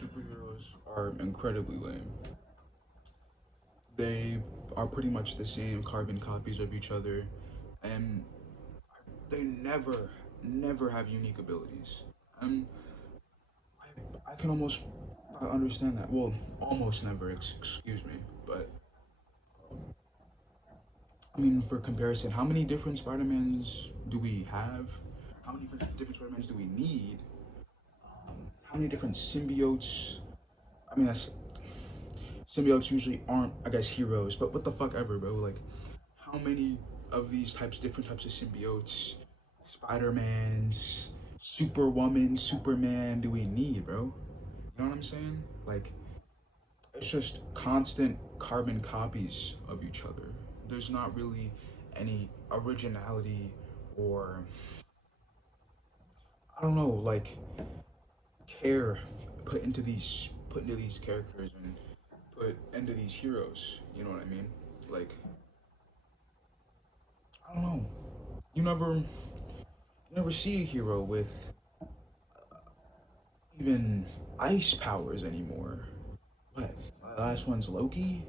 superheroes are incredibly lame. They are pretty much the same carbon copies of each other, and they never have unique abilities. Um, I can almost not understand that. Well, almost never. Excuse me, but I mean, for comparison, how many different Spider-Mans do we have? How many different Spider-Mans do we need? How many different symbiotes? I mean, that's symbiotes usually aren't, I guess, heroes, but what the fuck ever, bro? Like, how many of these different types of symbiotes, Spider-Mans, Superwoman, Superman, do we need, bro? You know what I'm saying? Like, it's just constant carbon copies of each other. There's not really any originality or, I don't know, like, care put into these characters and put into these heroes. You know what I mean? Like, I don't know. You never see a hero with even ice powers anymore. What? The last one's Loki,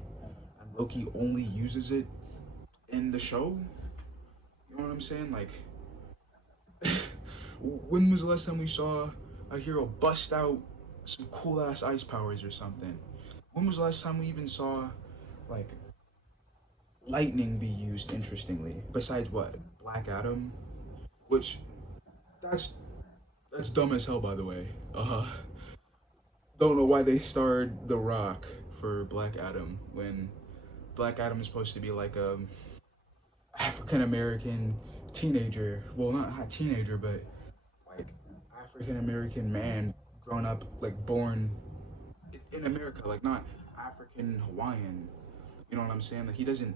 and Loki only uses it in the show. You know what I'm saying? Like, when was the last time we saw a hero bust out some cool ass ice powers or something? When was the last time we even saw like lightning be used interestingly? Besides what? Black Adam? Which that's that's dumb as hell, by the way. Don't know why they starred The Rock for Black Adam when Black Adam is supposed to be like a African American teenager. Well, not a teenager, but like African American man grown up, like born in America, like not African Hawaiian. You know what I'm saying? Like he doesn't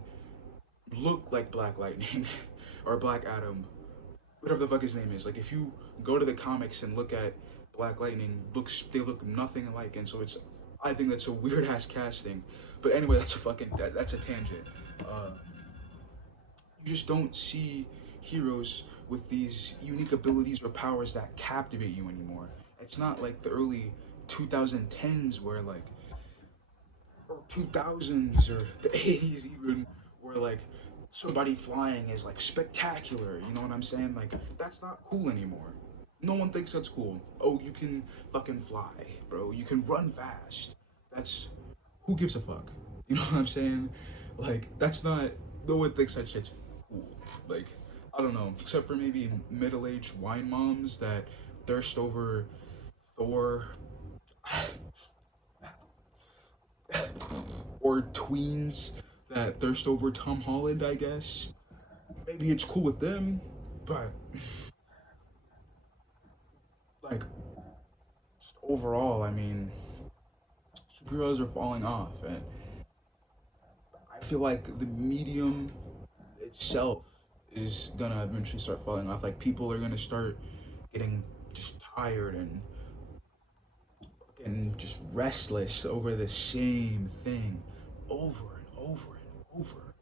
look like Black Lightning or Black Adam, whatever the fuck his name is. Like if you go to the comics and look at Black Lightning, they look nothing alike, and so it's I think that's a weird ass casting. But anyway, that's a tangent. Uh, you just don't see heroes with these unique abilities or powers that captivate you anymore. It's not like the early 2010s where like or 2000s or the 80s even where like somebody flying is like spectacular, you know what I'm saying? Like that's not cool anymore. No one thinks that's cool. Oh, you can fucking fly, bro. You can run fast. That's who gives a fuck? You know what I'm saying? Like that's not no one thinks that shit's cool. Like I don't know, except for maybe middle-aged wine moms that thirst over Thor or tweens that thirst over Tom Holland, I guess. Maybe it's cool with them, but like overall, I mean, superheroes are falling off, and I feel like the medium itself is gonna eventually start falling off. Like people are gonna start getting just tired and just restless over the same thing over and over and over.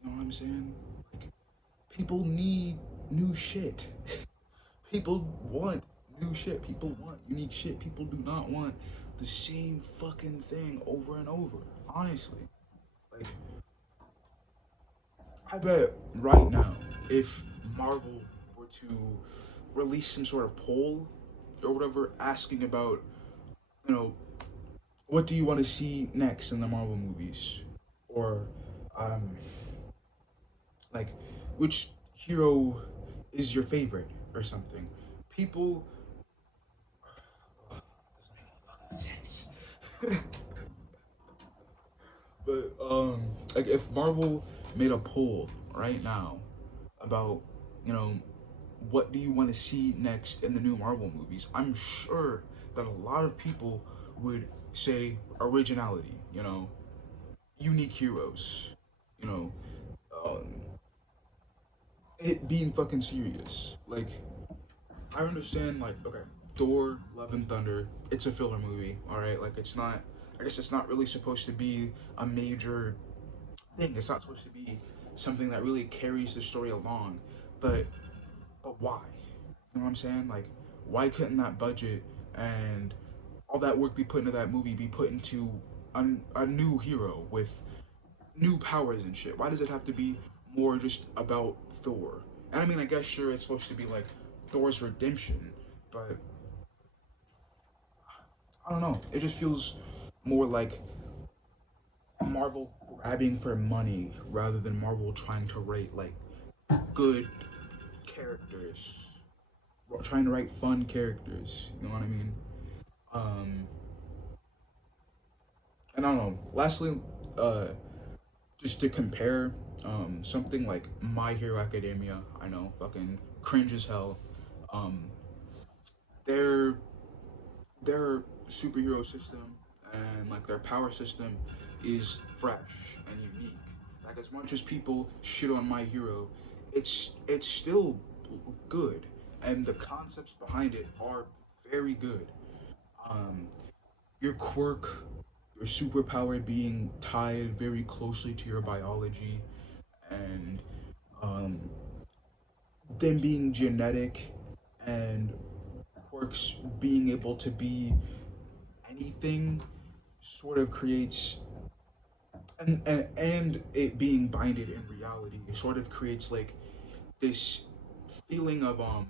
You know what I'm saying? Like people need new shit. People want new shit. People want unique shit. People do not want the same fucking thing over and over. Honestly. Like, I bet right now, if Marvel were to release some sort of poll or whatever asking about, you know, what do you want to see next in the Marvel movies? Or, um, like, which hero is your favorite or something? People doesn't make any fucking sense. But like if Marvel made a poll right now about, you know, what do you want to see next in the new Marvel movies, I'm sure that a lot of people would say originality, you know, unique heroes, you know, um, it being fucking serious. Like I understand, like, okay, Thor, Love and Thunder, it's a filler movie, all right? Like, it's not, I guess it's not really supposed to be a major thing. It's not supposed to be something that really carries the story along. But, but why? You know what I'm saying? Like, why couldn't that budget and all that work be put into that movie be put into a new hero with new powers and shit? Why does it have to be more just about Thor? And I mean, I guess sure it's supposed to be like Thor's redemption, but I don't know. It just feels more like Marvel grabbing for money rather than Marvel trying to write like good characters, trying to write fun characters. You know what I mean? Um, and I don't know. Lastly, uh, just to compare, something like My Hero Academia. I know, fucking cringe as hell. Um, their their superhero system and like their power system is fresh and unique. Like as much as people shit on My Hero, it's still good, and the concepts behind it are very good. Um, your quirk, your superpower being tied very closely to your biology, and um, them being genetic, and quirks being able to be anything sort of creates and it being binded in reality, it sort of creates like this feeling of I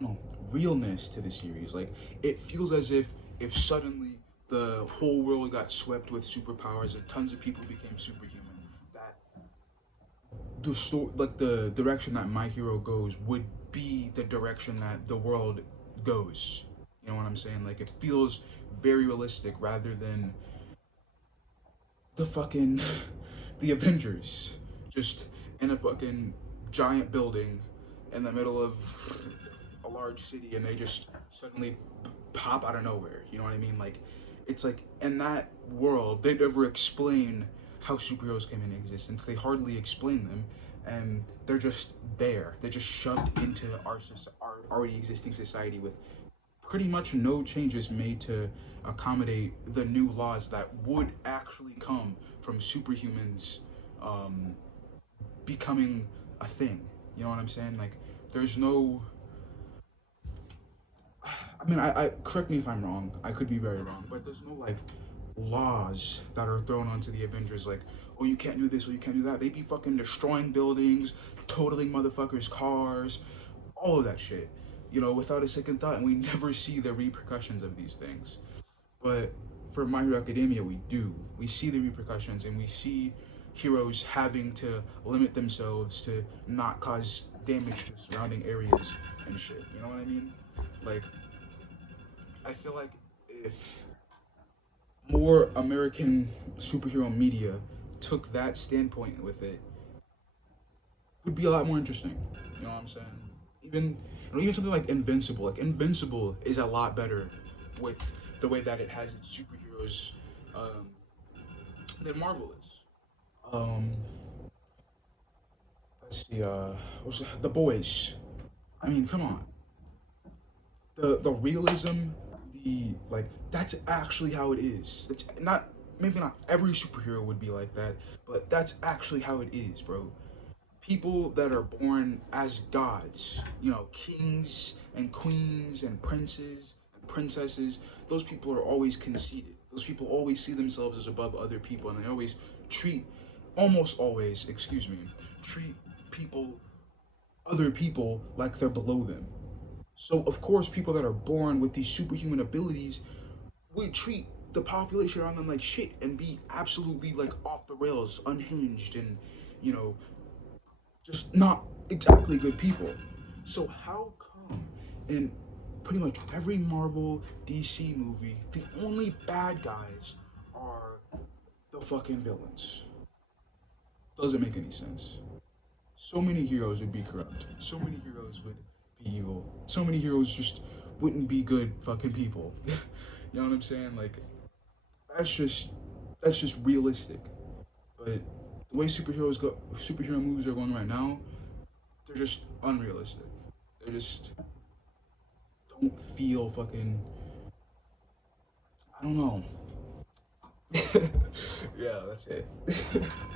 don't know, realness to the series. Like it feels as if suddenly the whole world got swept with superpowers and tons of people became superhuman, that the story, like the direction that My Hero goes would be the direction that the world goes. You know what I'm saying? Like it feels very realistic rather than the fucking the Avengers just in a fucking giant building in the middle of a large city, and they just suddenly pop out of nowhere. You know what I mean? Like it's like in that world they never explain how superheroes came into existence. They hardly explain them, and they're just there. They're just shoved into our already existing society with pretty much no changes made to accommodate the new laws that would actually come from superhumans um, becoming a thing. You know what I'm saying? Like, there's no. I mean, I correct me if I'm wrong. I could be very wrong, but there's no like laws that are thrown onto the Avengers. Like, oh, you can't do this, or you can't do that. They be fucking destroying buildings, totaling motherfuckers' cars, all of that shit. You know, without a second thought, and we never see the repercussions of these things. But for My Hero Academia, we do. We see the repercussions, and we see heroes having to limit themselves to not cause damage to surrounding areas and shit. You know what I mean? Like, I feel like if more American superhero media took that standpoint with it, would be a lot more interesting. You know what I'm saying? Even even something like Invincible. Like Invincible is a lot better with the way that it has its superheroes um, than Marvel is. Um, let's see. What's the Boys? I mean, come on. The realism, the like that's actually how it is. It's not maybe not every superhero would be like that, but that's actually how it is, bro. People that are born as gods, you know, kings and queens and princes and princesses, those people are always conceited. Those people always see themselves as above other people, and they always treat, almost always, excuse me, treat people, other people, like they're below them. So, of course, people that are born with these superhuman abilities would treat the population around them like shit and be absolutely like off the rails, unhinged, and you know, just not exactly good people. So how come in pretty much every Marvel DC movie the only bad guys are the fucking villains? Doesn't make any sense. So many heroes would be corrupt. So many heroes would be evil. So many heroes just wouldn't be good fucking people. You know what I'm saying? Like that's just that's just realistic. But the way superhero movies are going right now, they're just unrealistic. They just don't feel fucking. I don't know. Yeah, that's it.